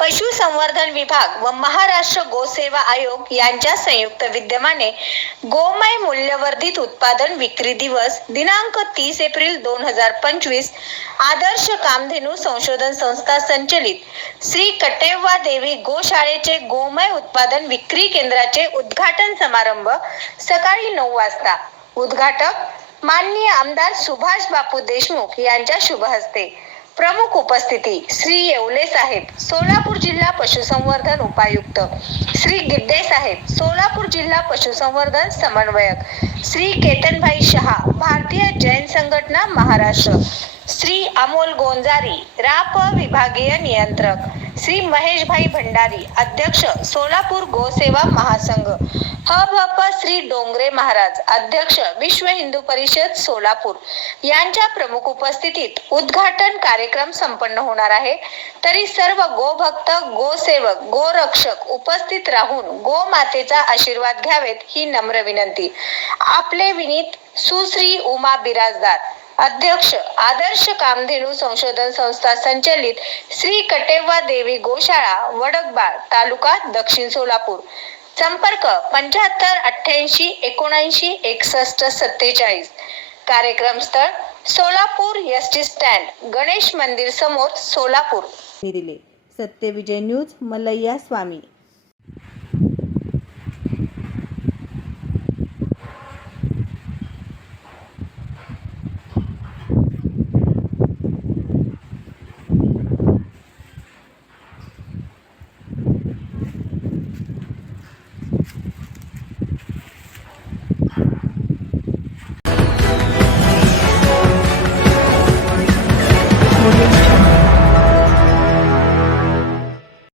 पशुसंवर्धन विभाग व महाराष्ट्र गोसेवा आयोग यांच्या संयुक्त विद्यमाने गोमय मूल्यवर्धित उत्पादन विक्री दिवस दिनांक तीस एप्रिल दोन हजार पंचवीस आदर्श कामधेनू संशोधन संस्था संचलित. श्री कटेव्वा देवी गोशाळेचे गोमय उत्पादन विक्री केंद्राचे उद्घाटन समारंभ सकाळी नऊ वाजता. उद्घाटक माननीय आमदार सुभाष बापू देशमुख यांच्या शुभ हस्ते प्रमुख उपस्थिती श्री येवले साहेब सोलापूर जिल्हा पशुसंवर्धन उपायुक्त. श्री गिड्डे साहेब सोलापूर जिल्हा पशुसंवर्धन समन्वयक. श्री केतनभाई शहा भारतीय जैन संघटना महाराष्ट्र. श्री अमोल गोंजारी राप विभागीय नियंत्रक. श्री महेशभाई भंडारी अध्यक्ष सोलापूर गोसेवा महासंघ. हभप श्री डोंगरे महाराज अध्यक्ष विश्व हिंदू परिषद सोलापूर. यांच्या प्रमुख उपस्थितीत उद्घाटन कार्यक्रम संपन्न होणार आहे. तरी सर्व गोभक्त गोसेवक गोरक्षक उपस्थित राहून गोमातेचा आशीर्वाद घ्यावेत ही नम्र विनंती. आपले विनीत सुश्री उमा बिराजदार. अध्यक्ष आदर्श कामधेनू संशोधन संस्था संचालित श्री कटेवा देवी गोशाळा वडकबाळ तालुका दक्षिण सोलापूर. संपर्क पंच्याहत्तर अठ्ठ्याऐंशी एकोणऐंशी एकसष्ट सत्तेचाळीस. कार्यक्रम स्थळ Solapur S T stand Ganesh मंदिर समोर सोलापूर. दिले. सत्यविजय न्यूज मलैया स्वामी. Audio